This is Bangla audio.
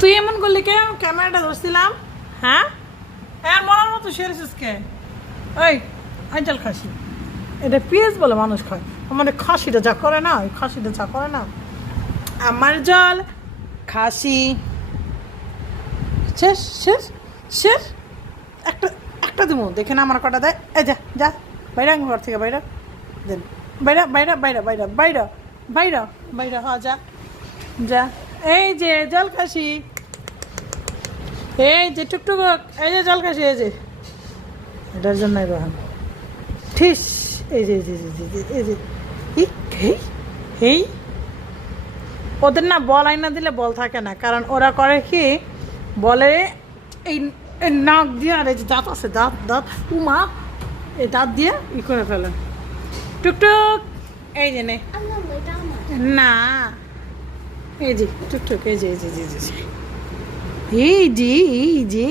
তুই এমন করলি কে? ক্যামেরাটা ধরছিলাম। হ্যাঁ হ্যাঁ, মরার মতো সেরেছিস কে? ওই আঞ্চল খাসি, এটা পেঁয়াজ বলে মানুষ খায়। আমাদের খাসিটা যা করে না, ওই খাসিটা যা করে না। আমার জল খাসি শেষ শেষ শেষ। একটা একটা দেবো, দেখে না আমার কটা দেয়। এই যা যা বাইরে, ঘর থেকে বাইরে দেন, বাইরে বাইরে বাইরে বাইরে বাইরে বাইরে বাইরে, হ যা যা। এই যে জল খাসি, এই যে টুকটুক, এই যে জল খাসি, এই যে এটার জন্যই রহান ঠিস। এই যে এই যে এই যে এই এই ওদের না বল আইনা দিলে বল থাকে না, কারণ ওরা করে কি বলে এই নাক দিয়ে, আর এই যে দাঁত আছে, দাঁত দাঁত উমা, এই দাঁত দিয়ে ই করে ফেলে। টুকটুক এই যে নে না, এই যে টুকটুক, এই যে এই যে এই যে এই যে